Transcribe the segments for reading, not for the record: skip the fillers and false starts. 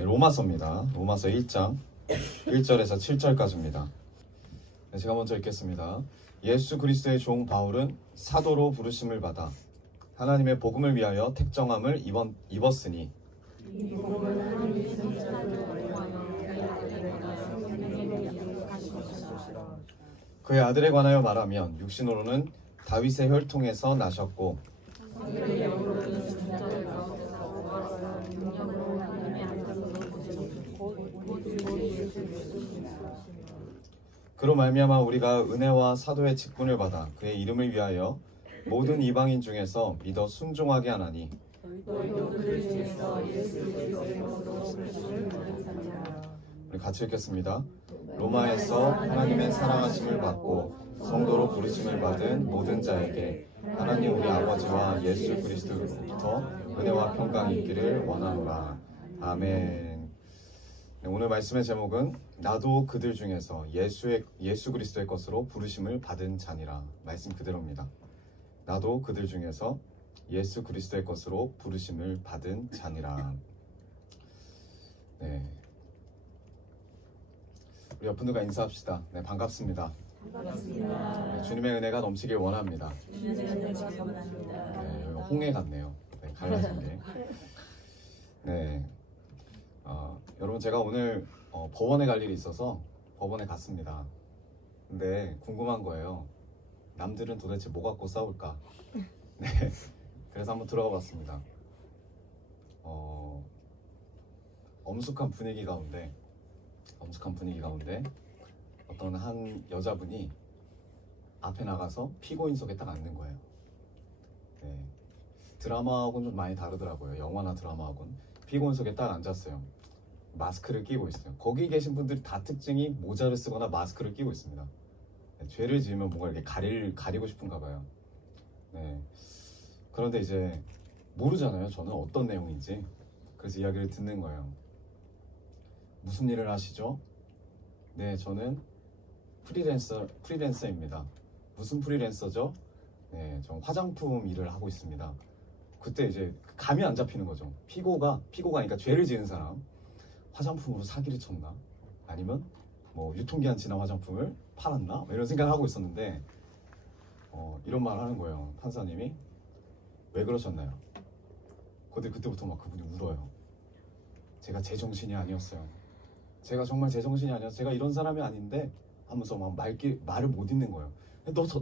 로마서입니다. 로마서 1장 1절에서 7절까지입니다. 제가 먼저 읽겠습니다. 예수 그리스도의 종 바울은 사도로 부르심을 받아 하나님의 복음을 위하여 택정함을 입었으니 그의 아들에 관하여 말하면 육신으로는 다윗의 혈통에서 나셨고 그로 말미암아 우리가 은혜와 사도의 직분을 받아 그의 이름을 위하여 모든 이방인 중에서 믿어 순종하게 하나니 우리 같이 읽겠습니다. 로마에서 하나님의 사랑하심을 받고 성도로 부르심을 받은 모든 자에게 하나님 우리 아버지와 예수 그리스도로부터 은혜와 평강이 있기를 원하노라. 아멘. 오늘 말씀의 제목은 나도 그들 중에서 예수 그리스도의 것으로 부르심을 받은 자니라. 말씀 그대로입니다. 나도 그들 중에서 예수 그리스도의 것으로 부르심을 받은 자니라. 네. 우리 옆 분들과 인사합시다. 네, 반갑습니다. 반갑습니다. 네, 주님의 은혜가 넘치길 원합니다. 네, 여기 홍해 같네요. 네, 갈라진 게. 네. 여러분 제가 오늘 법원에 갈 일이 있어서 법원에 갔습니다. 근데 궁금한 거예요. 남들은 도대체 뭐 갖고 싸울까? 네. 그래서 한번 들어가 봤습니다. 엄숙한 분위기 가운데 어떤 한 여자분이 앞에 나가서 피고인석에 딱 앉는 거예요. 네. 드라마하고는 좀 많이 다르더라고요. 영화나 드라마하고는. 피고인석에 딱 앉았어요. 마스크를 끼고 있어요. 거기 계신 분들이 다 특징이 모자를 쓰거나 마스크를 끼고 있습니다. 네. 죄를 지으면 뭔가 이렇게 가리고 싶은가 봐요. 네. 그런데 이제 모르잖아요. 저는 어떤 내용인지. 그래서 이야기를 듣는 거예요. 무슨 일을 하시죠? 네, 저는 프리랜서입니다. 무슨 프리랜서죠? 네, 저 화장품 일을 하고 있습니다. 그때 이제 감이 안 잡히는 거죠. 피고가니까 죄를 지은 사람, 화장품으로 사기를 쳤나? 아니면 뭐 유통기한 지난 화장품을 팔았나? 뭐 이런 생각을 하고 있었는데 이런 말을 하는 거예요. 판사님이. 왜 그러셨나요? 근데 그때부터 막 그분이 울어요. 제가 제정신이 아니었어요. 제가 정말 제정신이 아니었어요. 제가 이런 사람이 아닌데 하면서 막 말을 못 잇는 거예요.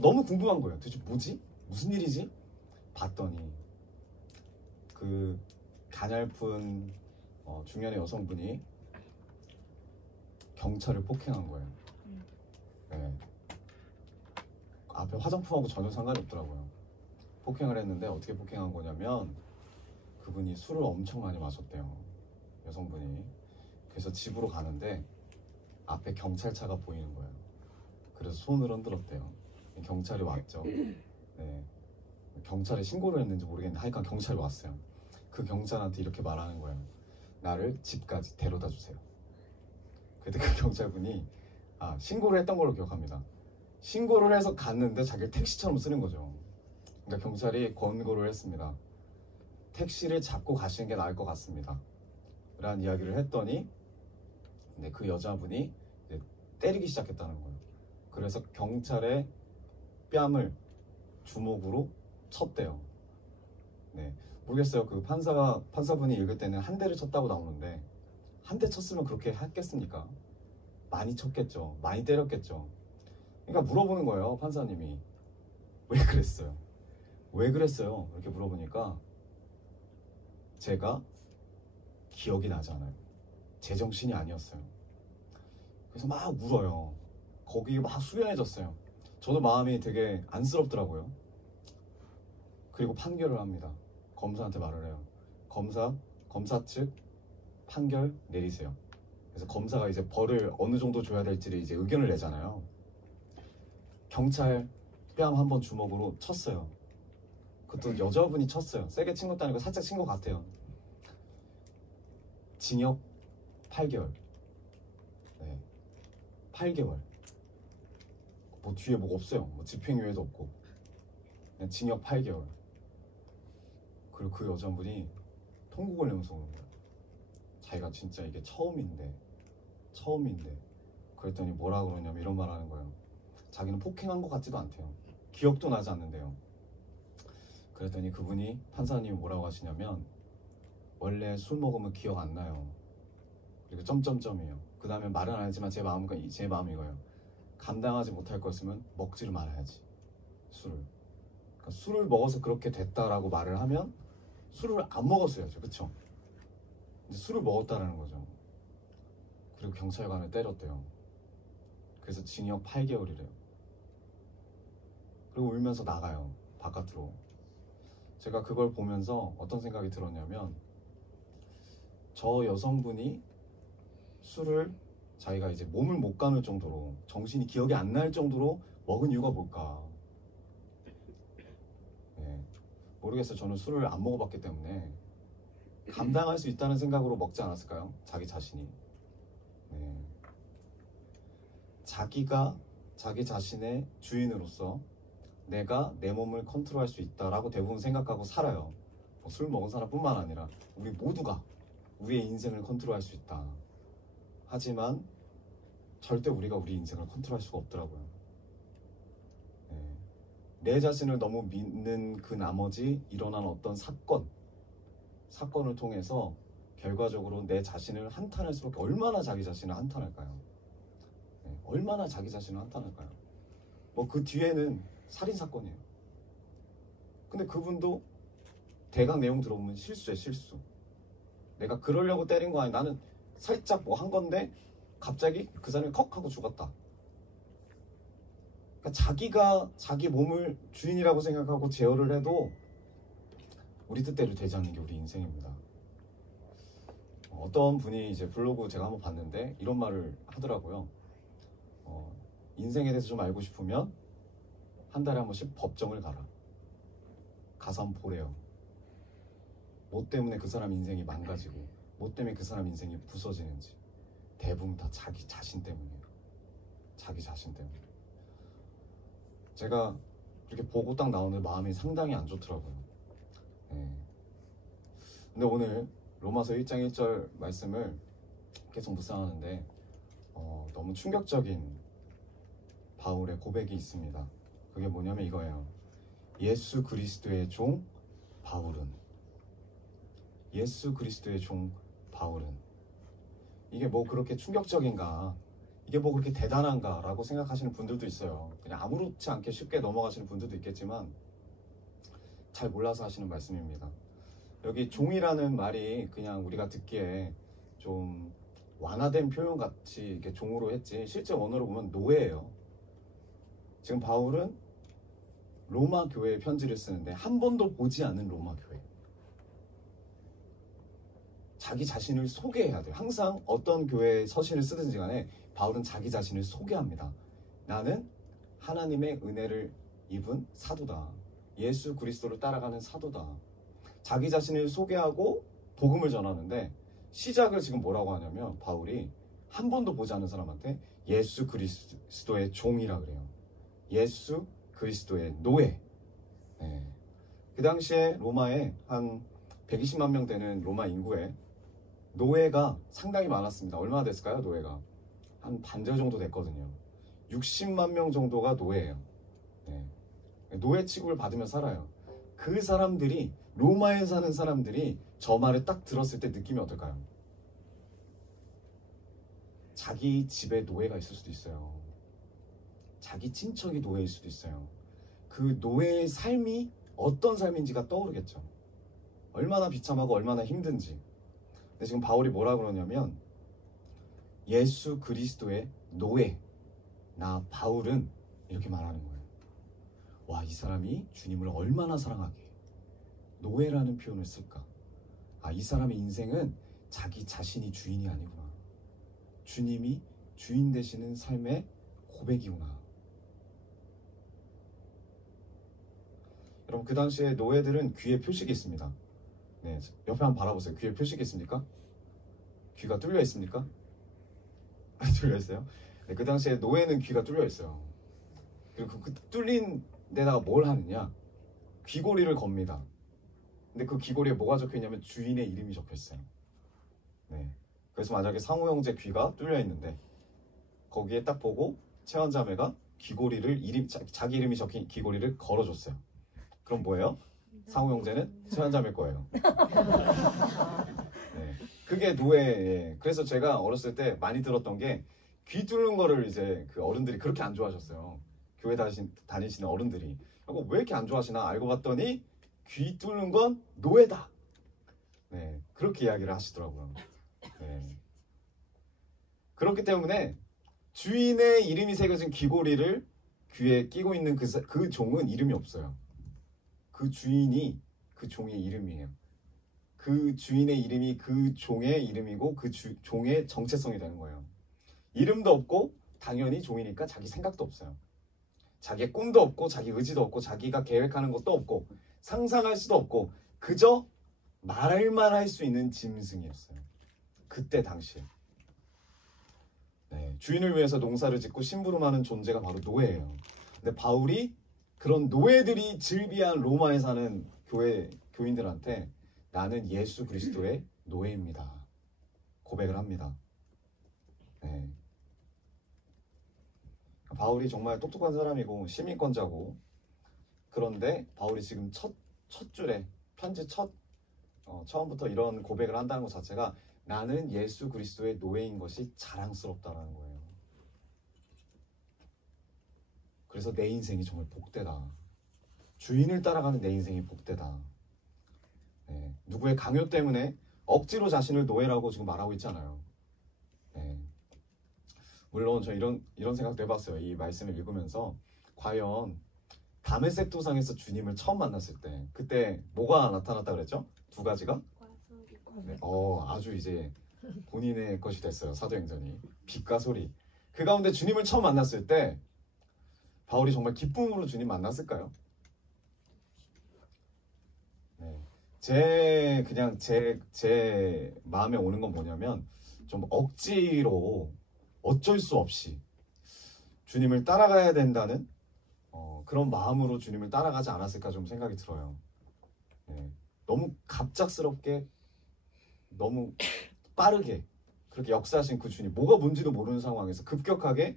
너무 궁금한 거예요. 도대체 뭐지? 무슨 일이지? 봤더니 그 가냘픈 중년의 여성분이 경찰을 폭행한 거예요. 네. 앞에 화장품하고 전혀 상관이 없더라고요. 폭행을 했는데 어떻게 폭행한 거냐면 그분이 술을 엄청 많이 마셨대요. 여성분이. 그래서 집으로 가는데 앞에 경찰차가 보이는 거예요. 그래서 손을 흔들었대요. 경찰이 왔죠. 네. 경찰에 신고를 했는지 모르겠는데 하여간 경찰이 왔어요. 그 경찰한테 이렇게 말하는 거예요. 나를 집까지 데려다 주세요. 그때 그 경찰분이 신고를 했던 걸로 기억합니다. 신고를 해서 갔는데 자기를 택시처럼 쓰는 거죠. 그러니까 경찰이 권고를 했습니다. 택시를 잡고 가시는 게 나을 것 같습니다. 라는 이야기를 했더니 근데 그 여자분이 이제 때리기 시작했다는 거예요. 그래서 경찰의 뺨을 주먹으로 쳤대요. 네. 모르겠어요. 그 판사분이 읽을 때는 한 대를 쳤다고 나오는데 한 대 쳤으면 그렇게 했겠습니까? 많이 쳤겠죠. 많이 때렸겠죠. 그러니까 물어보는 거예요. 판사님이. 왜 그랬어요? 왜 그랬어요? 이렇게 물어보니까 제가 기억이 나지 않아요. 제정신이 아니었어요. 그래서 막 울어요. 거기 막 수연해졌어요. 저도 마음이 되게 안쓰럽더라고요. 그리고 판결을 합니다. 검사한테 말을 해요. 검사 측 판결 내리세요. 그래서 검사가 이제 벌을 어느 정도 줘야 될지를 이제 의견을 내잖아요. 경찰 뺨 한 번 주먹으로 쳤어요. 그것도 여자분이 쳤어요. 세게 친 것도 아니고 살짝 친 것 같아요. 징역 8개월. 네, 8개월. 뭐 뒤에 뭐가 없어요. 뭐 집행유예도 없고. 그냥 징역 8개월. 그리고 그 여자분이 통곡을 내면서 오는 거예요. 자기가 진짜 이게 처음인데 그랬더니 뭐라 그러냐면 이런 말 하는 거예요. 자기는 폭행한 것 같지도 않대요. 기억도 나지 않는데요. 그랬더니 그분이, 판사님이 뭐라고 하시냐면, 원래 술 먹으면 기억 안 나요. 그리고 점점점이에요. 그 다음에 말은 안 하지만 제 마음이 이거예요. 감당하지 못할 것이면 먹지를 말아야지, 술을. 그러니까 술을 먹어서 그렇게 됐다라고 말을 하면 술을 안 먹었어야죠. 그쵸? 이제 술을 먹었다라는 거죠. 그리고 경찰관을 때렸대요. 그래서 징역 8개월이래요. 그리고 울면서 나가요, 바깥으로. 제가 그걸 보면서 어떤 생각이 들었냐면, 저 여성분이 술을 자기가 이제 몸을 못 가눌 정도로, 정신이 기억이 안 날 정도로 먹은 이유가 뭘까? 네, 모르겠어요. 저는 술을 안 먹어봤기 때문에 감당할 수 있다는 생각으로 먹지 않았을까요? 자기 자신이. 네. 자기가 자기 자신의 주인으로서 내가 내 몸을 컨트롤할 수 있다라고 대부분 생각하고 살아요. 술 먹은 사람뿐만 아니라 우리 모두가 우리의 인생을 컨트롤할 수 있다. 하지만 절대 우리가 우리 인생을 컨트롤할 수가 없더라고요. 네. 내 자신을 너무 믿는 그 나머지 일어난 어떤 사건을 통해서 결과적으로 내 자신을 한탄할 수밖에. 얼마나 자기 자신을 한탄할까요? 네. 얼마나 자기 자신을 한탄할까요? 뭐 그 뒤에는 살인사건이에요. 근데 그분도 대강 내용 들어보면 실수예요, 실수. 내가 그러려고 때린 거 아니, 나는 살짝 뭐 한 건데 갑자기 그 사람이 컥 하고 죽었다. 그러니까 자기가 자기 몸을 주인이라고 생각하고 제어를 해도 우리 뜻대로 되지 않는 게 우리 인생입니다. 어떤 분이 이제 블로그 제가 한번 봤는데 이런 말을 하더라고요. 인생에 대해서 좀 알고 싶으면 한 달에 한 번씩 법정을 가서 한번 보래요. 뭐 때문에 그 사람 인생이 망가지고 뭐 때문에 그 사람 인생이 부서지는지. 대부분 다 자기 자신 때문이에요. 자기 자신 때문에. 제가 이렇게 보고 딱 나오는데 마음이 상당히 안 좋더라고요. 네. 근데 오늘 로마서 1장 1절 말씀을 계속 묵상하는데 너무 충격적인 바울의 고백이 있습니다. 그게 뭐냐면 이거예요. 예수 그리스도의 종 바울은. 예수 그리스도의 종 바울은. 이게 뭐 그렇게 충격적인가, 이게 뭐 그렇게 대단한가 라고 생각하시는 분들도 있어요. 그냥 아무렇지 않게 쉽게 넘어가시는 분들도 있겠지만 잘 몰라서 하시는 말씀입니다. 여기 종이라는 말이 그냥 우리가 듣기에 좀 완화된 표현같이 이렇게 종으로 했지, 실제 원어로 보면 노예예요. 지금 바울은 로마 교회에 편지를 쓰는데 한 번도 보지 않은 로마 교회. 자기 자신을 소개해야 돼요. 항상 어떤 교회에 서신을 쓰든지 간에 바울은 자기 자신을 소개합니다. 나는 하나님의 은혜를 입은 사도다. 예수 그리스도를 따라가는 사도다. 자기 자신을 소개하고 복음을 전하는데 시작을 지금 뭐라고 하냐면 바울이 한 번도 보지 않은 사람한테 예수 그리스도의 종이라 그래요. 예수 그리스도의 노예. 네. 그 당시에 로마에 한 120만 명 되는 로마 인구에 노예가 상당히 많았습니다. 얼마나 됐을까요? 노예가 한 반절 정도 됐거든요. 60만 명 정도가 노예예요. 네. 노예 취급을 받으며 살아요. 그 사람들이, 로마에 사는 사람들이 저 말을 딱 들었을 때 느낌이 어떨까요? 자기 집에 노예가 있을 수도 있어요. 자기 친척이 노예일 수도 있어요. 그 노예의 삶이 어떤 삶인지가 떠오르겠죠. 얼마나 비참하고 얼마나 힘든지. 근데 지금 바울이 뭐라 그러냐면 예수 그리스도의 노예, 나 바울은, 이렇게 말하는 거예요. 와, 이 사람이 주님을 얼마나 사랑하기에 노예라는 표현을 쓸까? 아, 이 사람의 인생은 자기 자신이 주인이 아니구나. 주님이 주인 되시는 삶의 고백이구나. 여러분, 그 당시에 노예들은 귀에 표식이 있습니다. 네, 옆에 한번 바라보세요. 귀에 표식이 있습니까? 귀가 뚫려 있습니까? 뚫려 있어요? 네, 그 당시에 노예는 귀가 뚫려 있어요. 그리고 그 뚫린 데다가 뭘 하느냐? 귀고리를 겁니다. 근데 그 귀고리에 뭐가 적혀 있냐면 주인의 이름이 적혀 있어요. 네. 그래서 만약에 상호 형제 귀가 뚫려 있는데 거기에 딱 보고 채원 자매가 귀고리를 자기 이름이 적힌 귀고리를 걸어줬어요. 그럼 뭐예요? 상호 형제는 채원 자매 거예요. 네, 그게 노예예요. 그래서 제가 어렸을 때 많이 들었던 게 귀 뚫는 거를 이제 그 어른들이 그렇게 안 좋아하셨어요. 교회 다니시는 어른들이. 왜 이렇게 안 좋아하시나 알고 봤더니 귀 뚫는 건 노예다. 네, 그렇게 이야기를 하시더라고요. 네. 그렇기 때문에 주인의 이름이 새겨진 귀고리를 귀에 끼고 있는 그 종은 이름이 없어요. 그 주인이 그 종의 이름이에요. 그 주인의 이름이 그 종의 이름이고 그 종의 정체성이 되는 거예요. 이름도 없고 당연히 종이니까 자기 생각도 없어요. 자기의 꿈도 없고 자기 의지도 없고 자기가 계획하는 것도 없고 상상할 수도 없고 그저 말만 할 수 있는 짐승이었어요. 그때 당시에. 네, 주인을 위해서 농사를 짓고 심부름하는 존재가 바로 노예예요. 근데 바울이 그런 노예들이 즐비한 로마에 사는 교인들한테 나는 예수 그리스도의 노예입니다. 고백을 합니다. 네. 바울이 정말 똑똑한 사람이고 시민권자고 그런데 바울이 지금 첫 줄에 편지 처음부터 이런 고백을 한다는 것 자체가 나는 예수 그리스도의 노예인 것이 자랑스럽다라는 거예요. 그래서 내 인생이 정말 복되다. 주인을 따라가는 내 인생이 복되다. 네. 누구의 강요 때문에 억지로 자신을 노예라고 지금 말하고 있잖아요. 네. 물론 저 이런 생각도 해봤어요. 이 말씀을 읽으면서 과연 다메섹 도상에서 주님을 처음 만났을 때 그때 뭐가 나타났다 그랬죠? 두 가지가? 네. 아주 이제 본인의 것이 됐어요. 사도행전이. 빛과 소리. 그 가운데 주님을 처음 만났을 때 바울이 정말 기쁨으로 주님 만났을까요? 네. 제 마음에 오는 건 뭐냐면 좀 억지로 어쩔 수 없이 주님을 따라가야 된다는 그런 마음으로 주님을 따라가지 않았을까 좀 생각이 들어요. 네. 너무 갑작스럽게 너무 빠르게 그렇게 역사하신 그 주님 뭐가 뭔지도 모르는 상황에서 급격하게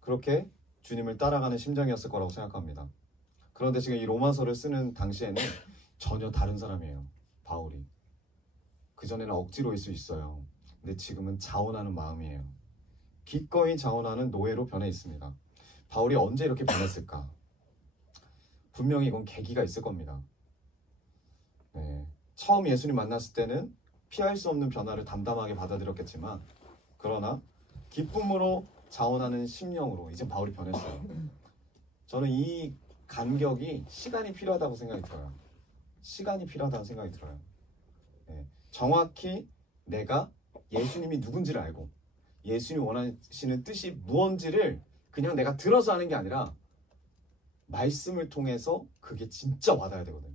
그렇게 주님을 따라가는 심정이었을 거라고 생각합니다. 그런데 지금 이 로마서를 쓰는 당시에는 전혀 다른 사람이에요. 바울이. 그전에는 억지로일 수 있어요. 근데 지금은 자원하는 마음이에요. 기꺼이 자원하는 노예로 변해 있습니다. 바울이 언제 이렇게 변했을까? 분명히 이건 계기가 있을 겁니다. 네. 처음 예수님 만났을 때는 피할 수 없는 변화를 담담하게 받아들였겠지만 그러나 기쁨으로 자원하는 심령으로 이제 바울이 변했어요. 저는 이 간격이 시간이 필요하다고 생각이 들어요. 시간이 필요하다는 생각이 들어요. 네. 정확히 내가 예수님이 누군지를 알고 예수님이 원하시는 뜻이 무언지를 그냥 내가 들어서 하는 게 아니라 말씀을 통해서 그게 진짜 와닿아야 되거든요.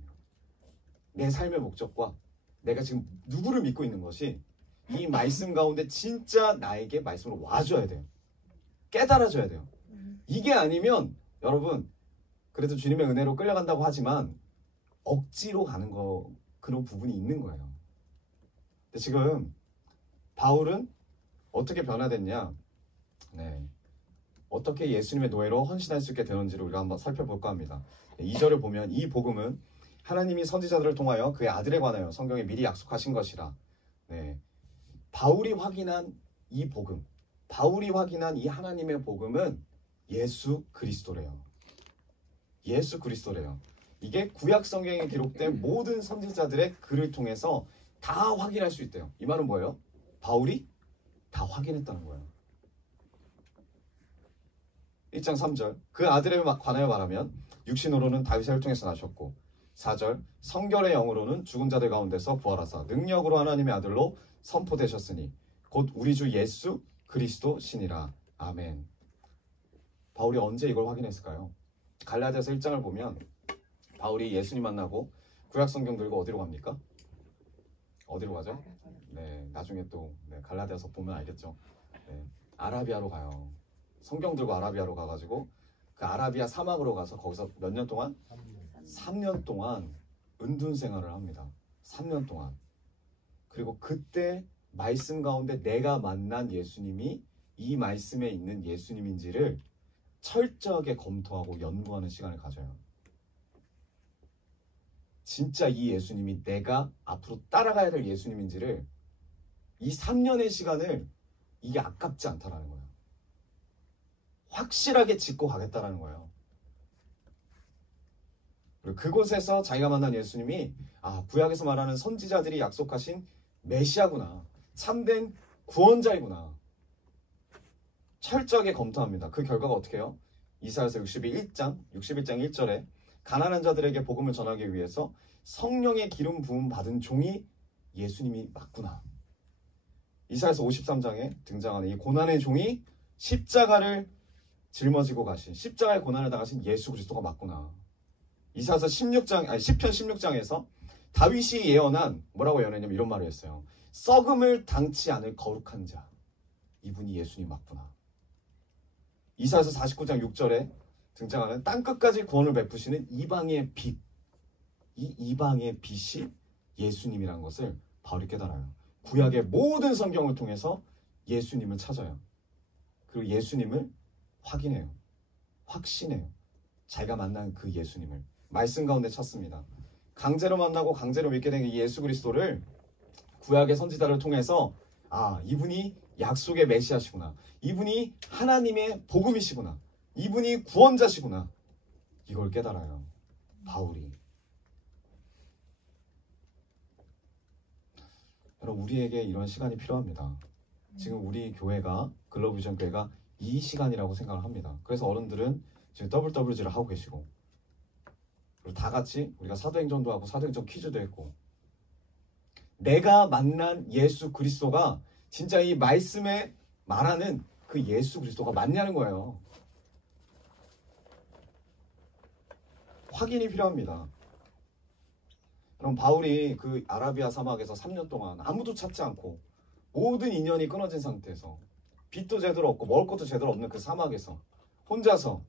내 삶의 목적과 내가 지금 누구를 믿고 있는 것이 이 말씀 가운데 진짜 나에게 말씀으로 와줘야 돼요. 깨달아줘야 돼요. 이게 아니면 여러분 그래도 주님의 은혜로 끌려간다고 하지만 억지로 가는 그런 부분이 있는 거예요. 근데 지금 바울은 어떻게 변화됐냐? 네. 어떻게 예수님의 노예로 헌신할 수 있게 되는지를 우리가 한번 살펴볼까 합니다. 2절을 보면 이 복음은 하나님이 선지자들을 통하여 그의 아들에 관하여 성경에 미리 약속하신 것이라. 네. 바울이 확인한 이 복음, 바울이 확인한 이 하나님의 복음은 예수 그리스도래요. 예수 그리스도래요. 이게 구약 성경에 기록된 모든 선지자들의 글을 통해서 다 확인할 수 있대요. 이 말은 뭐예요? 바울이 다 확인했다는 거예요. 1장 3절 그 아들에 관하여 말하면 육신으로는 다윗의 혈통에서 나셨고 4절 성결의 영으로는 죽은 자들 가운데서 부활하사 능력으로 하나님의 아들로 선포되셨으니 곧 우리 주 예수 그리스도 신이라. 아멘. 바울이 언제 이걸 확인했을까요? 갈라디아서 1장을 보면 바울이 예수님 만나고 구약 성경 들고 어디로 갑니까? 어디로 가죠? 네, 나중에 또 갈라디아서 보면 알겠죠. 네, 아라비아로 가요. 성경 들고 아라비아로 가가지고 그 아라비아 사막으로 가서 거기서 몇 년 동안? 3년 동안 은둔 생활을 합니다. 3년 동안. 그리고 그때 말씀 가운데 내가 만난 예수님이 이 말씀에 있는 예수님인지를 철저하게 검토하고 연구하는 시간을 가져요. 진짜 이 예수님이 내가 앞으로 따라가야 될 예수님인지를 이 3년의 시간을 이게 아깝지 않다라는 거예요. 확실하게 짚고 가겠다라는 거예요. 그리고 그곳에서 자기가 만난 예수님이 구약에서 말하는 선지자들이 약속하신 메시아구나. 참된 구원자이구나. 철저하게 검토합니다. 그 결과가 어떻게 해요? 이사야서 61장 1절에 가난한 자들에게 복음을 전하기 위해서 성령의 기름 부음 받은 종이 예수님이 맞구나. 이사야서 53장에 등장하는 이 고난의 종이 십자가를 짊어지고 가신, 십자가의 고난을 당하신 예수 그리스도가 맞구나. 이사야서 16장, 시편 16장에서 다윗이 예언한, 뭐라고 예언했냐면 이런 말을 했어요. 썩음을 당치 않을 거룩한 자, 이분이 예수님 맞구나. 이사야서 49장 6절에 등장하는 땅끝까지 구원을 베푸시는 이방의 빛, 이 이방의 빛이 예수님이라는 것을 바울이 깨달아요. 구약의 모든 성경을 통해서 예수님을 찾아요. 그리고 예수님을 확인해요. 확신해요. 자기가 만난 그 예수님을 말씀 가운데 찾습니다. 강제로 만나고 강제로 믿게 된 예수 그리스도를 구약의 선지자를 통해서 이분이 약속의 메시아시구나. 이분이 하나님의 복음이시구나. 이분이 구원자시구나. 이걸 깨달아요. 바울이. 여러분, 우리에게 이런 시간이 필요합니다. 지금 우리 교회가, 글로비전 교회가 이 시간이라고 생각을 합니다. 그래서 어른들은 지금 WWG를 하고 계시고, 그리고 다 같이 우리가 사도행전도 하고 사도행전 퀴즈도 했고, 내가 만난 예수 그리스도가 진짜 이 말씀에 말하는 그 예수 그리스도가 맞냐는 거예요. 확인이 필요합니다. 그럼 바울이 그 아라비아 사막에서 3년 동안 아무도 찾지 않고 모든 인연이 끊어진 상태에서 빛도 제대로 없고 먹을 것도 제대로 없는 그 사막에서 혼자서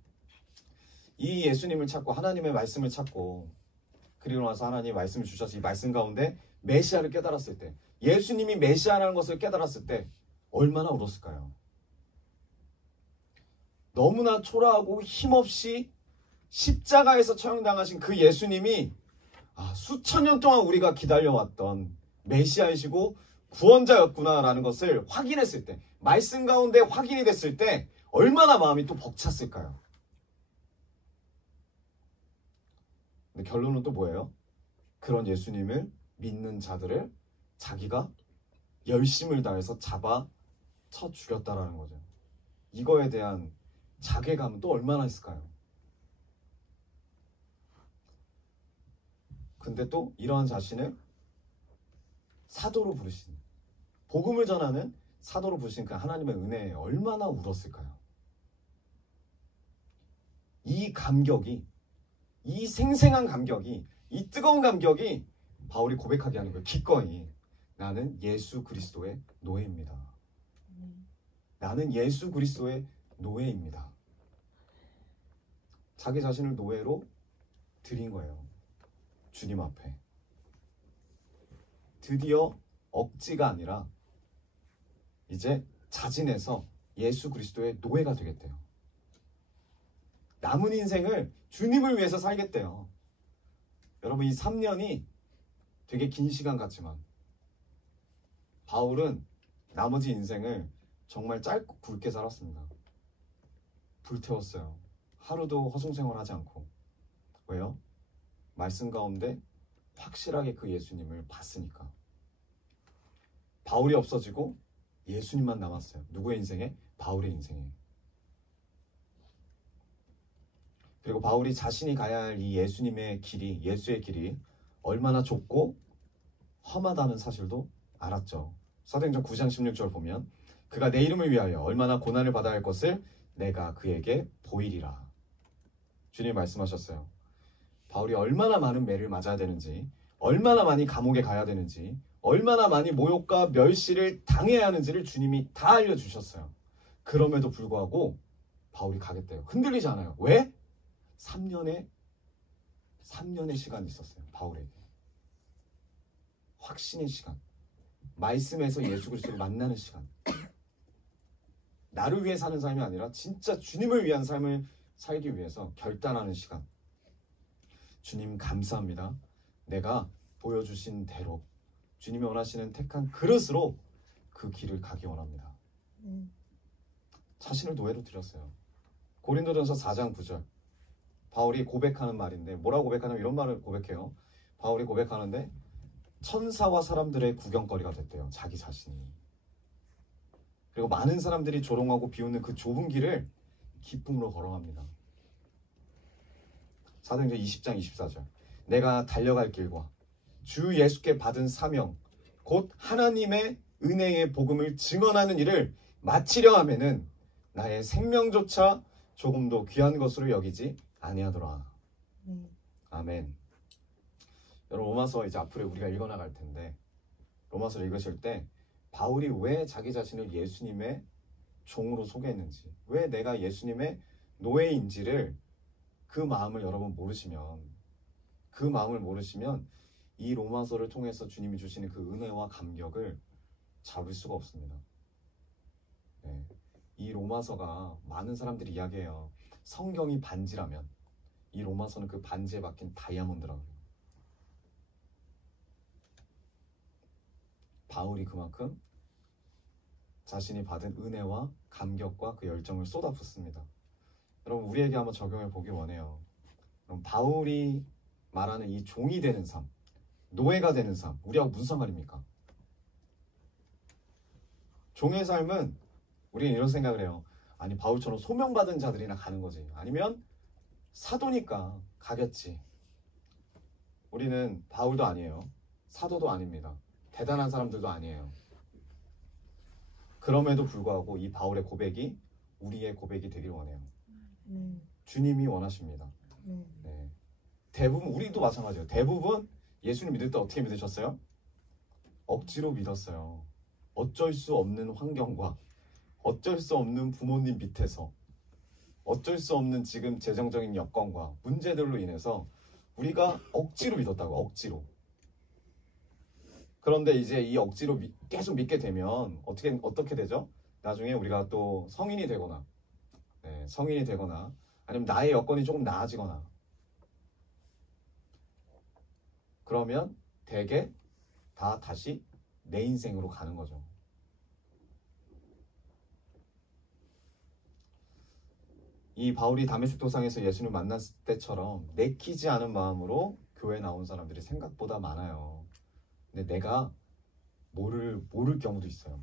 이 예수님을 찾고 하나님의 말씀을 찾고, 그리고 나서 하나님이 말씀을 주셔서 이 말씀 가운데 메시아를 깨달았을 때, 예수님이 메시아라는 것을 깨달았을 때 얼마나 울었을까요? 너무나 초라하고 힘없이 십자가에서 처형당하신 그 예수님이 수천 년 동안 우리가 기다려왔던 메시아이시고 구원자였구나라는 것을 확인했을 때, 말씀 가운데 확인이 됐을 때 얼마나 마음이 또 벅찼을까요? 근데 결론은 또 뭐예요? 그런 예수님을 믿는 자들을 자기가 열심을 다해서 잡아 쳐 죽였다라는 거죠. 이거에 대한 자괴감은 또 얼마나 있을까요? 근데 또 이러한 자신을 사도로 부르신, 복음을 전하는 사도로 부르신 그 하나님의 은혜에 얼마나 울었을까요? 이 감격이, 이 생생한 감격이, 이 뜨거운 감격이 바울이 고백하게 하는 거예요. 기꺼이 나는 예수 그리스도의 노예입니다. 나는 예수 그리스도의 노예입니다. 자기 자신을 노예로 드린 거예요. 주님 앞에. 드디어 억지가 아니라 이제 자진해서 예수 그리스도의 노예가 되겠대요. 남은 인생을 주님을 위해서 살겠대요. 여러분, 이 3년이 되게 긴 시간 같지만 바울은 나머지 인생을 정말 짧고 굵게 살았습니다. 불태웠어요. 하루도 허송생활하지 않고. 왜요? 말씀 가운데 확실하게 그 예수님을 봤으니까. 바울이 없어지고 예수님만 남았어요. 누구의 인생에? 바울의 인생에. 그리고 바울이 자신이 가야 할 이 예수님의 길이, 예수의 길이 얼마나 좁고 험하다는 사실도 알았죠. 사도행전 9장 16절 보면 그가 내 이름을 위하여 얼마나 고난을 받아야 할 것을 내가 그에게 보이리라. 주님이 말씀하셨어요. 바울이 얼마나 많은 매를 맞아야 되는지, 얼마나 많이 감옥에 가야 되는지, 얼마나 많이 모욕과 멸시를 당해야 하는지를 주님이 다 알려주셨어요. 그럼에도 불구하고 바울이 가겠대요. 흔들리지 않아요. 왜? 3년의 시간이 있었어요. 바울에게. 확신의 시간, 말씀에서 예수 그리스도를 만나는 시간. 나를 위해 사는 삶이 아니라 진짜 주님을 위한 삶을 살기 위해서 결단하는 시간. 주님 감사합니다. 내가 보여주신 대로 주님이 원하시는 택한 그릇으로 그 길을 가기 원합니다. 자신을 노예로 드렸어요. 고린도전서 4장 9절 바울이 고백하는 말인데 뭐라고 고백하냐면 이런 말을 고백해요. 바울이 고백하는데 천사와 사람들의 구경거리가 됐대요. 자기 자신이. 그리고 많은 사람들이 조롱하고 비웃는 그 좁은 길을 기쁨으로 걸어갑니다. 사도행전 20장 24절 내가 달려갈 길과 주 예수께 받은 사명 곧 하나님의 은혜의 복음을 증언하는 일을 마치려 하면은 나의 생명조차 조금도 귀한 것으로 여기지 아니하더라. 아멘. 여러분 로마서 이제 앞으로 우리가 읽어나갈 텐데 로마서를 읽으실 때 바울이 왜 자기 자신을 예수님의 종으로 소개했는지 왜 내가 예수님의 노예인지를 그 마음을 여러분 모르시면 이 로마서를 통해서 주님이 주시는 그 은혜와 감격을 잡을 수가 없습니다. 네. 이 로마서가 많은 사람들이 이야기해요. 성경이 반지라면 이 로마서는 그 반지에 박힌 다이아몬드라고 해요. 바울이 그만큼 자신이 받은 은혜와 감격과 그 열정을 쏟아붓습니다. 여러분 우리에게 한번 적용해 보기 원해요. 그럼 바울이 말하는 이 종이 되는 삶, 노예가 되는 삶, 우리하고 무슨 상관입니까? 종의 삶은 우리는 이런 생각을 해요. 아니 바울처럼 소명받은 자들이나 가는 거지. 아니면 사도니까 가겠지. 우리는 바울도 아니에요. 사도도 아닙니다. 대단한 사람들도 아니에요. 그럼에도 불구하고 이 바울의 고백이 우리의 고백이 되길 원해요. 주님이 원하십니다. 네. 대부분 우리도 마찬가지예요. 대부분 예수님 믿을 때 어떻게 믿으셨어요? 억지로 믿었어요. 어쩔 수 없는 환경과 어쩔 수 없는 부모님 밑에서 어쩔 수 없는 지금 재정적인 여건과 문제들로 인해서 우리가 억지로 믿었다고. 억지로. 그런데 이제 이 억지로 계속 믿게 되면 어떻게 되죠? 나중에 우리가 또 성인이 되거나 아니면 나의 여건이 조금 나아지거나 그러면 대개 다 다시 내 인생으로 가는 거죠. 이 바울이 다메섹 도상에서 예수님을 만났을 때처럼 내키지 않은 마음으로 교회에 나온 사람들이 생각보다 많아요. 근데 내가 모를 경우도 있어요.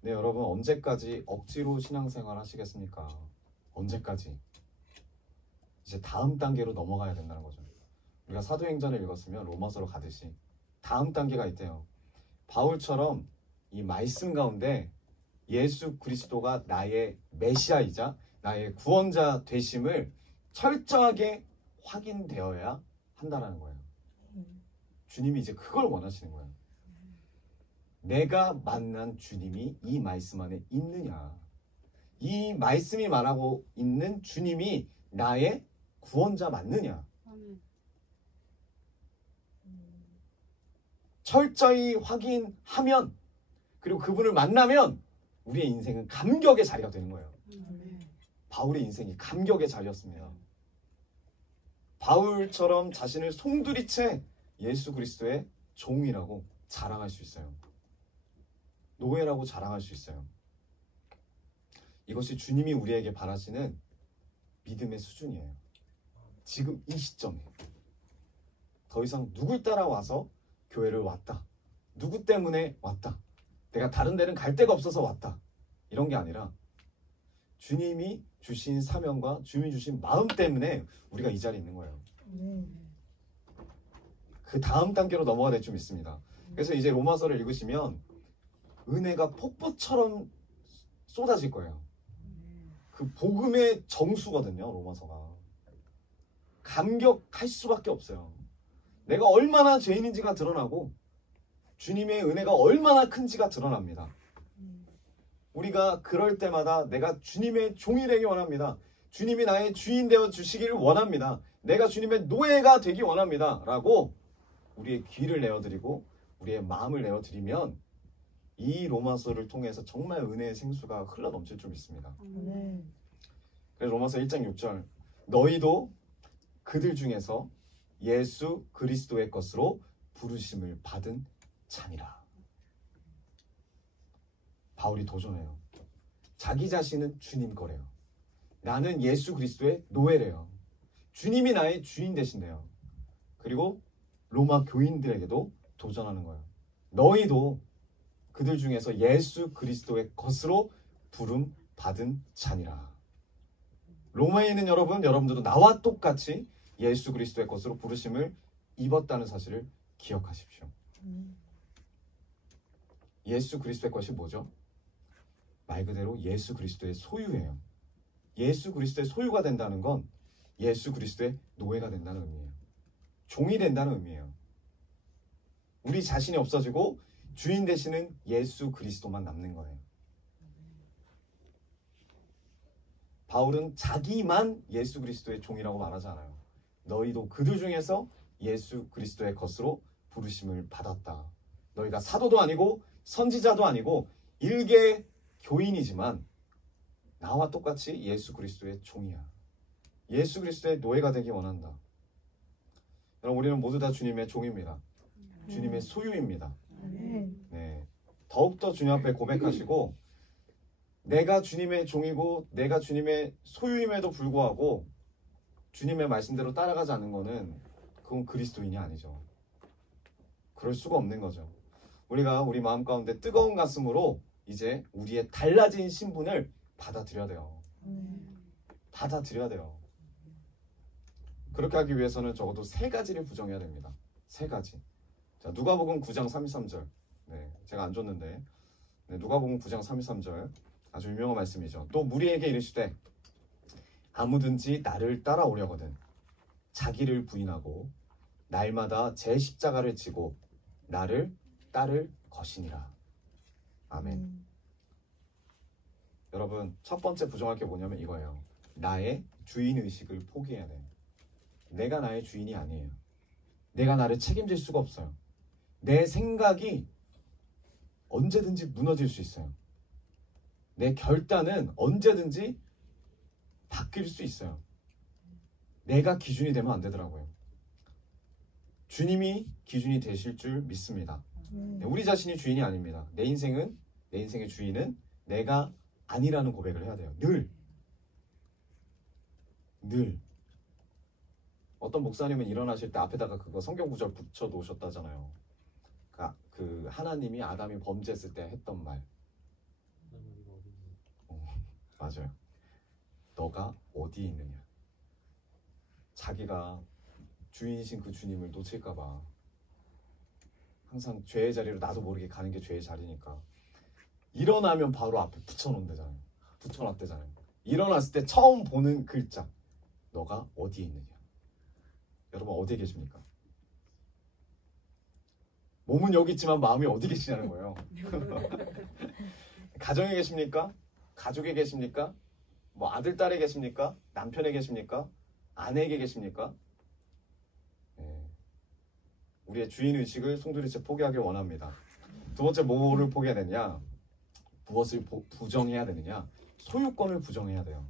네, 여러분 언제까지 억지로 신앙생활 하시겠습니까? 언제까지? 이제 다음 단계로 넘어가야 된다는 거죠. 우리가 사도행전을 읽었으면 로마서로 가듯이 다음 단계가 있대요. 바울처럼 이 말씀 가운데 예수 그리스도가 나의 메시아이자 나의 구원자 되심을 철저하게 확인되어야 한다는 거예요. 주님이 이제 그걸 원하시는 거예요. 내가 만난 주님이 이 말씀 안에 있느냐, 이 말씀이 말하고 있는 주님이 나의 구원자 맞느냐. 철저히 확인하면, 그리고 그분을 만나면 우리의 인생은 감격의 자리가 되는 거예요. 바울의 인생이 감격의 자리였습니다. 바울처럼 자신을 송두리째 예수 그리스도의 종이라고 자랑할 수 있어요. 노예라고 자랑할 수 있어요. 이것이 주님이 우리에게 바라시는 믿음의 수준이에요. 지금 이 시점에 더 이상 누굴 따라와서 교회를 왔다, 누구 때문에 왔다, 내가 다른 데는 갈 데가 없어서 왔다, 이런 게 아니라 주님이 주신 사명과 주님이 주신 마음 때문에 우리가 이 자리에 있는 거예요. 그 다음 단계로 넘어가야 될 줄 믿습니다. 그래서 이제 로마서를 읽으시면 은혜가 폭포처럼 쏟아질 거예요. 그 복음의 정수거든요, 로마서가. 감격할 수밖에 없어요. 내가 얼마나 죄인인지가 드러나고 주님의 은혜가 얼마나 큰지가 드러납니다. 우리가 그럴 때마다 내가 주님의 종이 되기 원합니다. 주님이 나의 주인 되어 주시기를 원합니다. 내가 주님의 노예가 되기 원합니다. 라고 우리의 귀를 내어드리고 우리의 마음을 내어드리면 이 로마서를 통해서 정말 은혜의 생수가 흘러넘칠 줄 믿습니다. 그래서 로마서 1장 6절 너희도 그들 중에서 예수 그리스도의 것으로 부르심을 받은 자니라. 바울이 도전해요. 자기 자신은 주님 거래요. 나는 예수 그리스도의 노예래요. 주님이 나의 주인 되신대요. 그리고 로마 교인들에게도 도전하는 거예요. 너희도 그들 중에서 예수 그리스도의 것으로 부름 받은 자니라. 로마에 있는 여러분들도 나와 똑같이 예수 그리스도의 것으로 부르심을 입었다는 사실을 기억하십시오. 예수 그리스도의 것이 뭐죠? 말 그대로 예수 그리스도의 소유예요. 예수 그리스도의 소유가 된다는 건 예수 그리스도의 노예가 된다는 의미예요. 종이 된다는 의미예요. 우리 자신이 없어지고 주인 되시는 예수 그리스도만 남는 거예요. 바울은 자기만 예수 그리스도의 종이라고 말하지 않아요. 너희도 그들 중에서 예수 그리스도의 것으로 부르심을 받았다. 너희가 사도도 아니고 선지자도 아니고 일개 교인이지만 나와 똑같이 예수 그리스도의 종이야. 예수 그리스도의 노예가 되기 원한다. 여러분, 우리는 모두 다 주님의 종입니다. 주님의 소유입니다. 네. 더욱더 주님 앞에 고백하시고 내가 주님의 종이고 내가 주님의 소유임에도 불구하고 주님의 말씀대로 따라가지 않는 거는 그건 그리스도인이 아니죠. 그럴 수가 없는 거죠. 우리가 우리 마음 가운데 뜨거운 가슴으로 이제 우리의 달라진 신분을 받아들여야 돼요. 받아들여야 돼요. 그렇게 하기 위해서는 적어도 세 가지를 부정해야 됩니다. 세 가지. 자, 누가복음 9장 33절. 네, 제가 안 줬는데. 네, 누가복음 9장 33절. 아주 유명한 말씀이죠. 또 무리에게 이르시되 아무든지 나를 따라오려거든 자기를 부인하고 날마다 제 십자가를 지고 나를 따를 것이니라. 아멘. 여러분, 첫 번째 부정할 게 뭐냐면 이거예요. 나의 주인의식을 포기해야 돼요. 내가 나의 주인이 아니에요. 내가 나를 책임질 수가 없어요. 내 생각이 언제든지 무너질 수 있어요. 내 결단은 언제든지 바뀔 수 있어요. 내가 기준이 되면 안 되더라고요. 주님이 기준이 되실 줄 믿습니다. 우리 자신이 주인이 아닙니다. 내 인생의 주인은 내가 아니라는 고백을 해야 돼요. 늘. 어떤 목사님은 일어나실 때 앞에다가 그거 성경 구절 붙여 놓으셨다잖아요. 그 하나님이 아담이 범죄했을 때 했던 말. 맞아요. 너가 어디에 있느냐. 자기가 주인이신 그 주님을 놓칠까봐 항상 죄의 자리로 나도 모르게 가는 게 죄의 자리니까 일어나면 바로 앞에 붙여놨대잖아요. 일어났을 때 처음 보는 글자. 너가 어디에 있느냐. 여러분 어디에 계십니까? 몸은 여기 있지만 마음이 어디 계시냐는 거예요. 가정에 계십니까? 가족에 계십니까? 뭐 아들, 딸에 계십니까? 남편에 계십니까? 아내에게 계십니까? 네. 우리의 주인의식을 송두리째 포기하길 원합니다. 두 번째, 뭐를 포기해야 되냐? 무엇을 부정해야 되느냐? 소유권을 부정해야 돼요.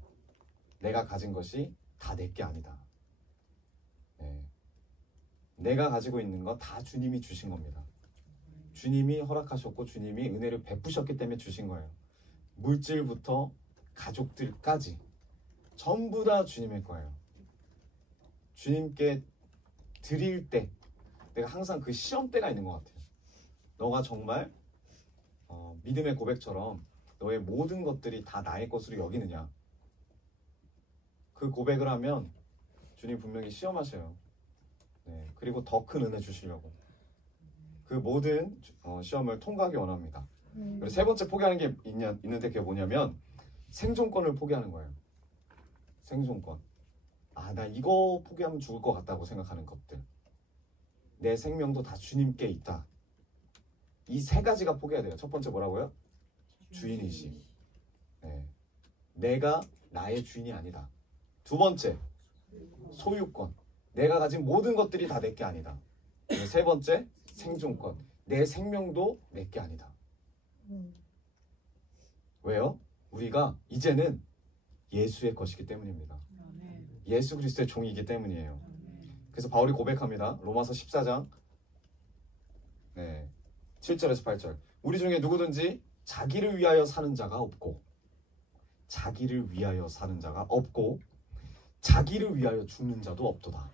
내가 가진 것이 다 내게 아니다. 네. 내가 가지고 있는 거 다 주님이 주신 겁니다. 주님이 허락하셨고 주님이 은혜를 베푸셨기 때문에 주신 거예요. 물질부터 가족들까지 전부 다 주님의 거예요. 주님께 드릴 때 내가 항상 그 시험대가 있는 것 같아요. 너가 정말 믿음의 고백처럼 너의 모든 것들이 다 나의 것으로 여기느냐. 그 고백을 하면 주님 분명히 시험하셔요. 네, 그리고 더 큰 은혜 주시려고. 그 모든 시험을 통과하기 원합니다. 그리고 세 번째 포기하는 게 있는데 그게 뭐냐면 생존권을 포기하는 거예요. 생존권. 나 이거 포기하면 죽을 것 같다고 생각하는 것들. 내 생명도 다 주님께 있다. 이 세 가지가 포기해야 돼요. 첫 번째 뭐라고요? 주인의식. 네. 내가 나의 주인이 아니다. 두 번째, 소유권. 내가 가진 모든 것들이 다 내게 아니다. 세 번째, 생존권. 내 생명도 내게 아니다. 왜요? 우리가 이제는 예수의 것이기 때문입니다. 예수 그리스도의 종이기 때문이에요. 그래서 바울이 고백합니다. 로마서 14장 7절에서 8절. 우리 중에 누구든지 자기를 위하여 사는 자가 없고 자기를 위하여 사는 자가 없고 자기를 위하여 죽는 자도 없도다.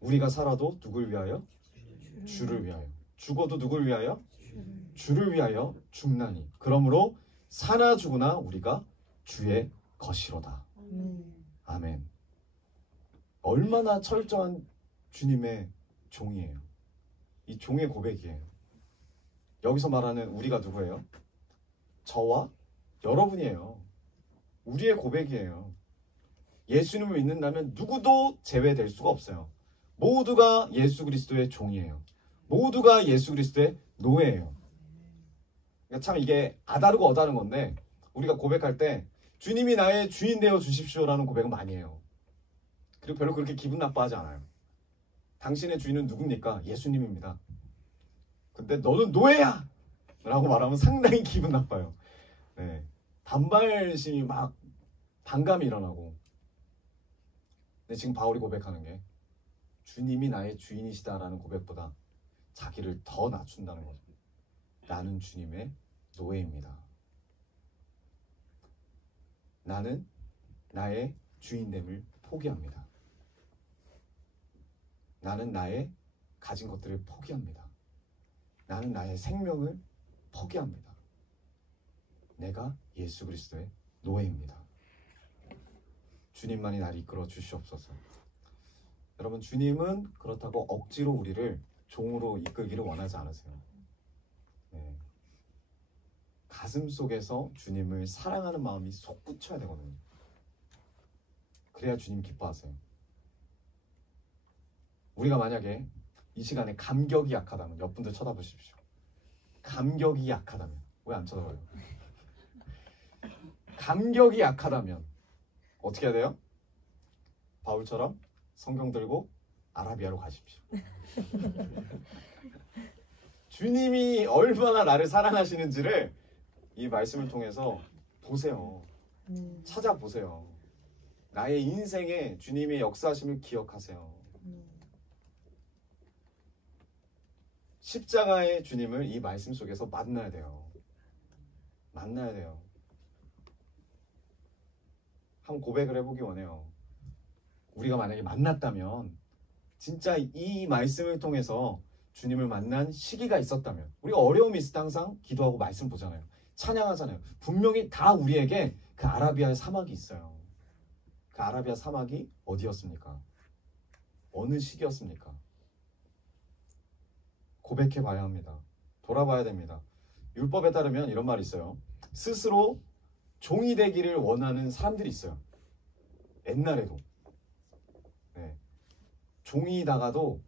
우리가 살아도 누굴 위하여? 주를 위하여. 죽어도 누굴 위하여? 주를 위하여 죽나니. 그러므로 사나 죽으나 우리가 주의 것이로다. 아멘. 얼마나 철저한 주님의 종이에요. 이 종의 고백이에요. 여기서 말하는 우리가 누구예요? 저와 여러분이에요. 우리의 고백이에요. 예수님을 믿는다면 누구도 제외될 수가 없어요. 모두가 예수 그리스도의 종이에요. 모두가 예수 그리스도의 노예예요. 그러니까 참 이게 아다르고 어다른 건데 우리가 고백할 때 주님이 나의 주인 되어 주십시오라는 고백은 많이 해요. 그리고 별로 그렇게 기분 나빠하지 않아요. 당신의 주인은 누굽니까? 예수님입니다. 근데 너는 노예야! 라고 말하면 상당히 기분 나빠요. 네. 반발심이 막 반감이 일어나고. 근데 지금 바울이 고백하는 게 주님이 나의 주인이시다라는 고백보다 자기를 더 낮춘다는 거죠. 나는 주님의 노예입니다. 나는 나의 주인됨을 포기합니다. 나는 나의 가진 것들을 포기합니다. 나는 나의 생명을 포기합니다. 내가 예수 그리스도의 노예입니다. 주님만이 나를 이끌어 주시옵소서. 여러분, 주님은 그렇다고 억지로 우리를 종으로 이끌기를 원하지 않으세요. 네. 가슴 속에서 주님을 사랑하는 마음이 솟구쳐야 되거든요. 그래야 주님 기뻐하세요. 우리가 만약에 이 시간에 감격이 약하다면 옆분들 쳐다보십시오. 감격이 약하다면 왜 안 쳐다봐요? 감격이 약하다면 어떻게 해야 돼요? 바울처럼 성경 들고 아라비아로 가십시오. 주님이 얼마나 나를 사랑하시는지를 이 말씀을 통해서 보세요. 찾아보세요. 나의 인생에 주님의 역사하심을 기억하세요. 십자가의 주님을 이 말씀 속에서 만나야 돼요. 만나야 돼요. 한번 고백을 해보기 원해요. 우리가 만약에 만났다면, 진짜 이 말씀을 통해서 주님을 만난 시기가 있었다면, 우리가 어려움이 있을 때 항상 기도하고 말씀 보잖아요. 찬양하잖아요. 분명히 다 우리에게 그 아라비아의 사막이 있어요. 그 아라비아 사막이 어디였습니까? 어느 시기였습니까? 고백해 봐야 합니다. 돌아봐야 됩니다. 율법에 따르면 이런 말이 있어요. 스스로 종이 되기를 원하는 사람들이 있어요. 옛날에도. 네. 종이다가도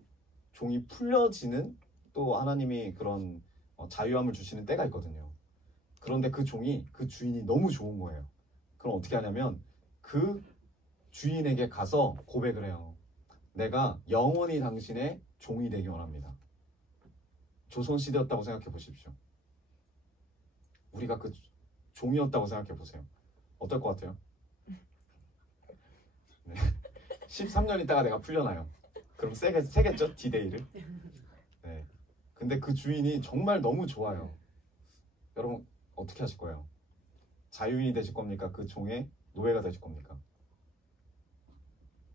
종이 풀려지는, 또 하나님이 그런 자유함을 주시는 때가 있거든요. 그런데 그 종이, 그 주인이 너무 좋은 거예요. 그럼 어떻게 하냐면 그 주인에게 가서 고백을 해요. 내가 영원히 당신의 종이 되기 원합니다. 조선시대였다고 생각해 보십시오. 우리가 그 종이었다고 생각해 보세요. 어떨 것 같아요? 네. 13년 있다가 내가 풀려나요. 그럼 세겠죠? 디데이를. 네. 근데 그 주인이 정말 너무 좋아요. 여러분 어떻게 하실 거예요? 자유인이 되실 겁니까? 그 종의 노예가 되실 겁니까?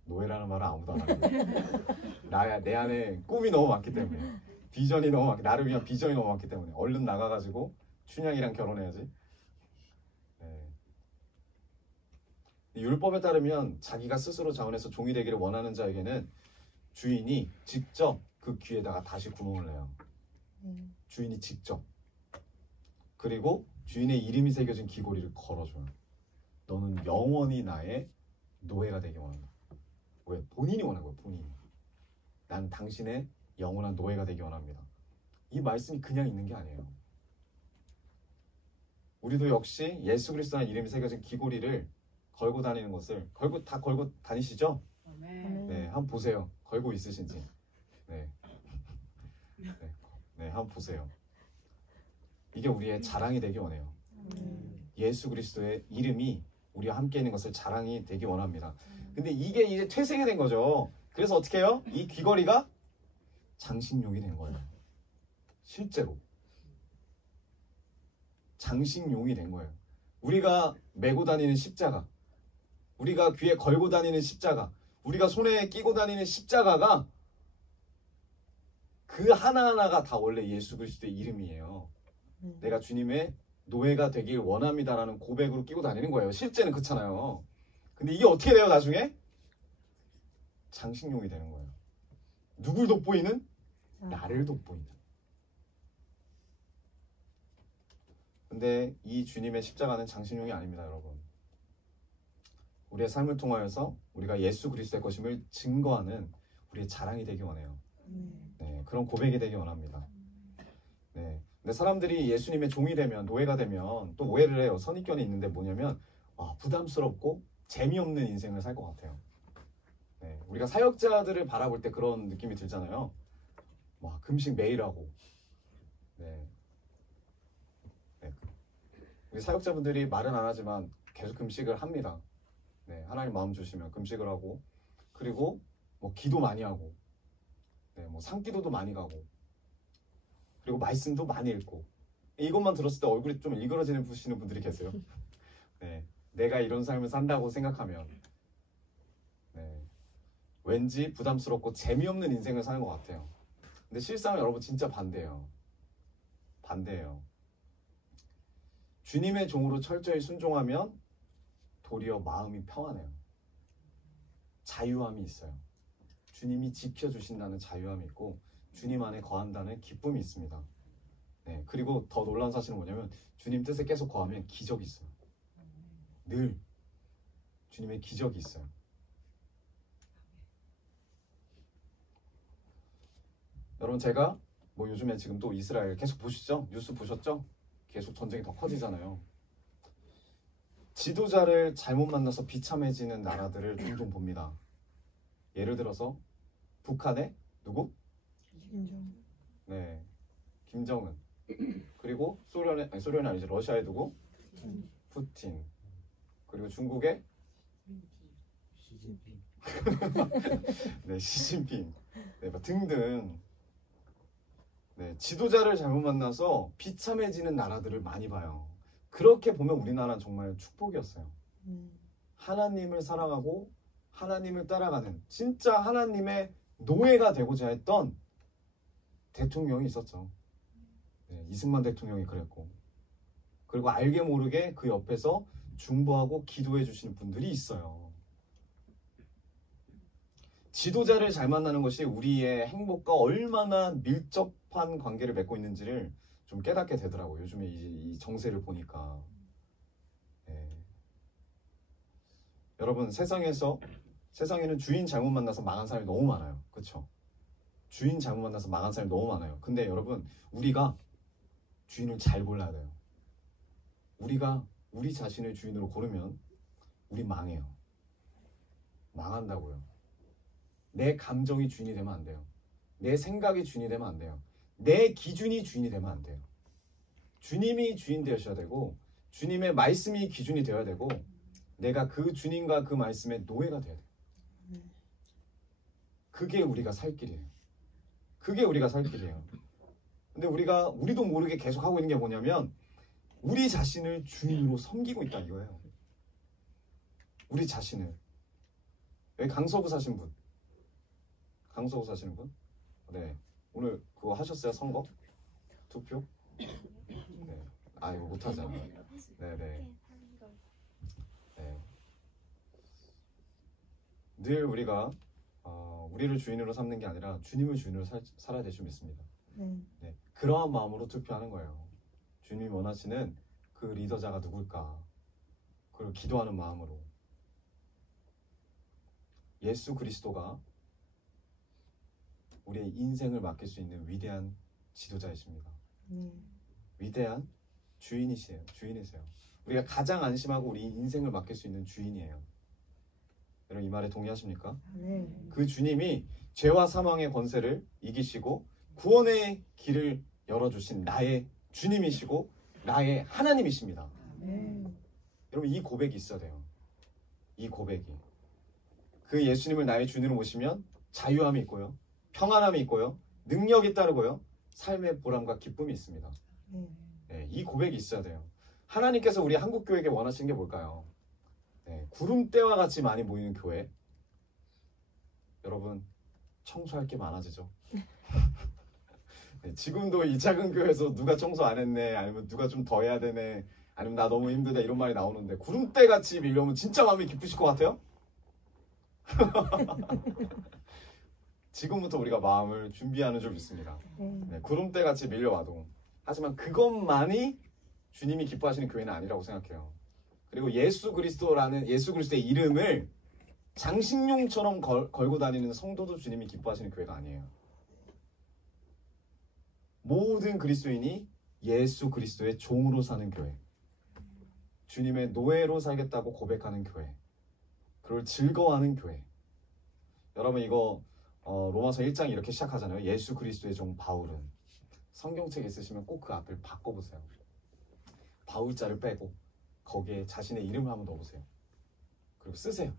노예라는 말은 아무도 안 합니다. 내 안에 꿈이 너무 많기 때문에, 비전이 너무 많기, 나를 위한 비전이 너무 많기 때문에 얼른 나가가지고 춘향이랑 결혼해야지. 네. 율법에 따르면 자기가 스스로 자원해서 종이 되기를 원하는 자에게는 주인이 직접 그 귀에다가 다시 구멍을 내요. 주인이 직접. 그리고 주인의 이름이 새겨진 귀고리를 걸어줘요. 너는 영원히 나의 노예가 되기 원한다. 왜? 본인이 원한 거예요. 본인이. 난 당신의 영원한 노예가 되기 원합니다. 이 말씀이 그냥 있는 게 아니에요. 우리도 역시 예수 그리스도라는 이름이 새겨진 귀고리를 걸고 다니는 것을 다 걸고 다니시죠? 네, 한번 보세요. 걸고 있으신지. 네. 한번 보세요. 이게 우리의 자랑이 되기 원해요. 예수 그리스도의 이름이 우리와 함께 있는 것을 자랑이 되기 원합니다. 근데 이게 이제 퇴색이 된 거죠. 그래서 어떻게 해요? 이 귀걸이가 장식용이 된 거예요. 실제로 장식용이 된 거예요. 우리가 메고 다니는 십자가, 우리가 귀에 걸고 다니는 십자가, 우리가 손에 끼고 다니는 십자가가 그 하나하나가 다 원래 예수 그리스도의 이름이에요. 내가 주님의 노예가 되길 원합니다라는 고백으로 끼고 다니는 거예요. 실제는 그렇잖아요. 근데 이게 어떻게 돼요? 나중에 장식용이 되는 거예요. 누굴 돋보이는? 나를 돋보이는. 근데 이 주님의 십자가는 장식용이 아닙니다, 여러분. 우리의 삶을 통하여서 우리가 예수 그리스도의 것임을 증거하는 우리의 자랑이 되기 원해요. 네, 그런 고백이 되기 원합니다. 네. 근데 사람들이 예수님의 종이 되면, 노예가 되면 또 오해를 해요. 선입견이 있는데 뭐냐면 부담스럽고 재미없는 인생을 살 것 같아요. 네, 우리가 사역자들을 바라볼 때 그런 느낌이 들잖아요. 막 금식 매일 하고. 네. 네. 우리 사역자분들이 말은 안 하지만 계속 금식을 합니다. 네, 하나님 마음 주시면 금식을 하고, 그리고 뭐 기도 많이 하고, 네, 뭐 산기도도 많이 가고, 그리고 말씀도 많이 읽고. 이것만 들었을 때 얼굴이 좀 일그러지는 분들이 계세요. 네, 내가 이런 삶을 산다고 생각하면 왠지 부담스럽고 재미없는 인생을 사는 것 같아요. 근데 실상은 여러분 진짜 반대예요. 반대예요. 주님의 종으로 철저히 순종하면 도리어 마음이 평안해요. 자유함이 있어요. 주님이 지켜주신다는 자유함이 있고 주님 안에 거한다는 기쁨이 있습니다. 네, 그리고 더 놀라운 사실은 뭐냐면 주님 뜻에 계속 거하면 기적이 있어요. 늘 주님의 기적이 있어요. 여러분, 제가 뭐 요즘에 지금 또 이스라엘 계속 보시죠? 뉴스 보셨죠? 계속 전쟁이 더 커지잖아요. 지도자를 잘못 만나서 비참해지는 나라들을 종종 봅니다. 예를 들어서 북한의 누구? 네, 김정은. 그리고 소련이 아니죠. 러시아의 누구? 푸틴. 그리고 중국의 시진핑. 네, 시진핑. 네, 등등. 네, 지도자를 잘못 만나서 비참해지는 나라들을 많이 봐요. 그렇게 보면 우리나라는 정말 축복이었어요. 하나님을 사랑하고 하나님을 따라가는 진짜 하나님의 노예가 되고자 했던 대통령이 있었죠. 네, 이승만 대통령이 그랬고, 그리고 알게 모르게 그 옆에서 중보하고 기도해 주시는 분들이 있어요. 지도자를 잘 만나는 것이 우리의 행복과 얼마나 밀접한 관계를 맺고 있는지를 좀 깨닫게 되더라고요. 요즘에 이 정세를 보니까. 네. 여러분, 세상에는 주인 잘못 만나서 망한 사람이 너무 많아요. 그렇죠? 주인 잘못 만나서 망한 사람이 너무 많아요. 근데 여러분, 우리가 주인을 잘 골라야 돼요. 우리가 우리 자신을 주인으로 고르면 우리 망해요. 망한다고요. 내 감정이 주인이 되면 안 돼요. 내 생각이 주인이 되면 안 돼요. 내 기준이 주인이 되면 안 돼요. 주님이 주인 되셔야 되고, 주님의 말씀이 기준이 되어야 되고, 내가 그 주님과 그 말씀의 노예가 돼야 돼요. 그게 우리가 살 길이에요. 그게 우리가 살 길이에요. 근데 우리도 모르게 계속 하고 있는 게 뭐냐면 우리 자신을 주인으로 섬기고 있다 이거예요. 우리 자신을. 여기 강서구 사신 분? 강서구 사시는 분? 네. 오늘 그거 하셨어요? 선거? 투표? 네. 아, 이거 못하잖아요. 네네. 네. 늘 우리가 우리를 주인으로 삼는 게 아니라 주님을 주인으로 살아야 될 줄 믿습니다. 네. 그러한 마음으로 투표하는 거예요. 주님이 원하시는 그 리더자가 누굴까? 그걸 기도하는 마음으로. 예수 그리스도가 우리의 인생을 맡길 수 있는 위대한 지도자이십니다. 위대한 주인이세요. 우리가 가장 안심하고 우리 인생을 맡길 수 있는 주인이에요. 여러분, 이 말에 동의하십니까? 그 주님이 죄와 사망의 권세를 이기시고 구원의 길을 열어주신 나의 주님이시고 나의 하나님이십니다. 네. 여러분 이 고백이 있어야 돼요. 이 고백이. 그 예수님을 나의 주님으로 모시면 자유함이 있고요. 평안함이 있고요. 능력이 따르고요. 삶의 보람과 기쁨이 있습니다. 네. 네, 이 고백이 있어야 돼요. 하나님께서 우리 한국교회에게 원하시는 게 뭘까요? 네, 구름대와 같이 많이 모이는 교회. 여러분 청소할 게 많아지죠. 네, 지금도 이 작은 교회에서 누가 청소 안 했네, 아니면 누가 좀 더 해야 되네, 아니면 나 너무 힘들다 이런 말이 나오는데 구름대같이 밀려오면 진짜 마음이 기쁘실 것 같아요? 지금부터 우리가 마음을 준비하는 줄 믿습니다. 네, 구름대같이 밀려와도, 하지만 그것만이 주님이 기뻐하시는 교회는 아니라고 생각해요. 그리고 예수 그리스도의 이름을 장식용처럼 걸고 다니는 성도도 주님이 기뻐하시는 교회가 아니에요. 모든 그리스도인이 예수 그리스도의 종으로 사는 교회, 주님의 노예로 살겠다고 고백하는 교회, 그걸 즐거워하는 교회. 여러분 이거 로마서 1장이 이렇게 시작하잖아요. 예수 그리스도의 종 바울은. 성경책 있으시면 꼭 그 앞을 바꿔보세요. 바울자를 빼고 거기에 자신의 이름을 한번 넣어보세요. 그리고 쓰세요.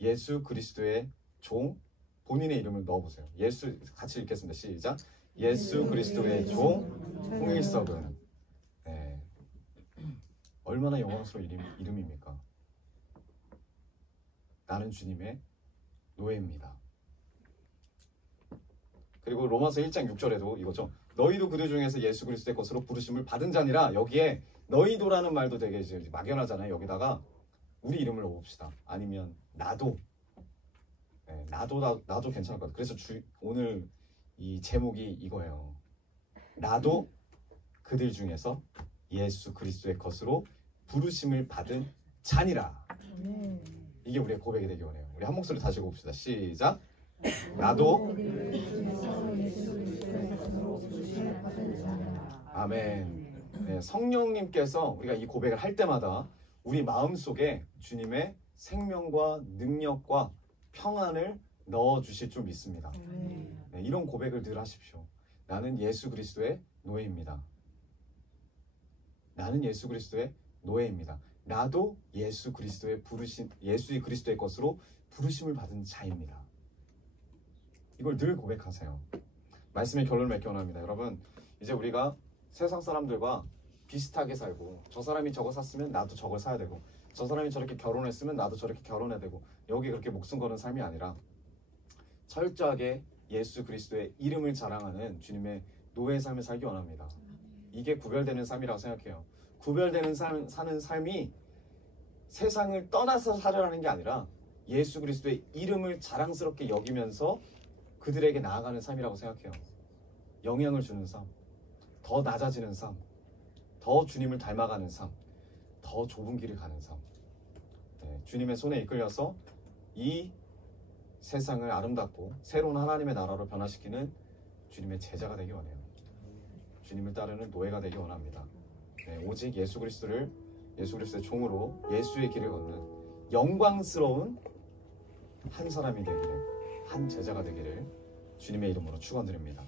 예수 그리스도의 종, 본인의 이름을 넣어보세요. 예수, 같이 읽겠습니다. 시작. 예수 그리스도의 종 홍일석은. 네. 얼마나 영광스러운 이름입니까? 나는 주님의 노예입니다. 그리고 로마서 1장 6절에도 이거죠. 너희도 그들 중에서 예수 그리스도의 것으로 부르심을 받은 자니라. 여기에 너희도라는 말도 되게 이제 막연하잖아요. 여기다가 우리 이름을 넣어봅시다. 아니면 나도. 네, 나도 괜찮을 것 같아요. 그래서 오늘 이 제목이 이거예요. 나도 그들 중에서 예수 그리스도의 것으로 부르심을 받은 자니라. 이게 우리의 고백이 되기 원해요. 우리 한 목소리 다시 읽어봅시다. 시작. 나도. 아멘. 네, 성령님께서 우리가 이 고백을 할 때마다 우리 마음속에 주님의 생명과 능력과 평안을 넣어주실 줄 믿습니다. 네, 이런 고백을 늘 하십시오. 나는 예수 그리스도의 노예입니다. 나는 예수 그리스도의 노예입니다. 나도 예수 그리스도의 것으로 부르심을 받은 자입니다. 이걸 늘 고백하세요. 말씀의 결론을 맺기 원합니다. 여러분, 이제 우리가 세상 사람들과 비슷하게 살고, 저 사람이 저거 샀으면 나도 저걸 사야 되고, 저 사람이 저렇게 결혼했으면 나도 저렇게 결혼해야 되고, 여기 그렇게 목숨 거는 삶이 아니라 철저하게 예수 그리스도의 이름을 자랑하는 주님의 노예 삶을 살기 원합니다. 이게 구별되는 삶이라고 생각해요. 구별되는 사는 삶이 세상을 떠나서 살아가는 게 아니라 예수 그리스도의 이름을 자랑스럽게 여기면서 그들에게 나아가는 삶이라고 생각해요. 영향을 주는 삶, 더 낮아지는 삶, 더 주님을 닮아가는 삶, 더 좁은 길을 가는 삶. 네, 주님의 손에 이끌려서 이 세상을 아름답고 새로운 하나님의 나라로 변화시키는 주님의 제자가 되기 원해요. 주님을 따르는 노예가 되기 원합니다. 네, 오직 예수 그리스도의 종으로 예수의 길을 걷는 영광스러운 한 사람이 되기를, 한 제자가 되기를 주님의 이름으로 축원드립니다.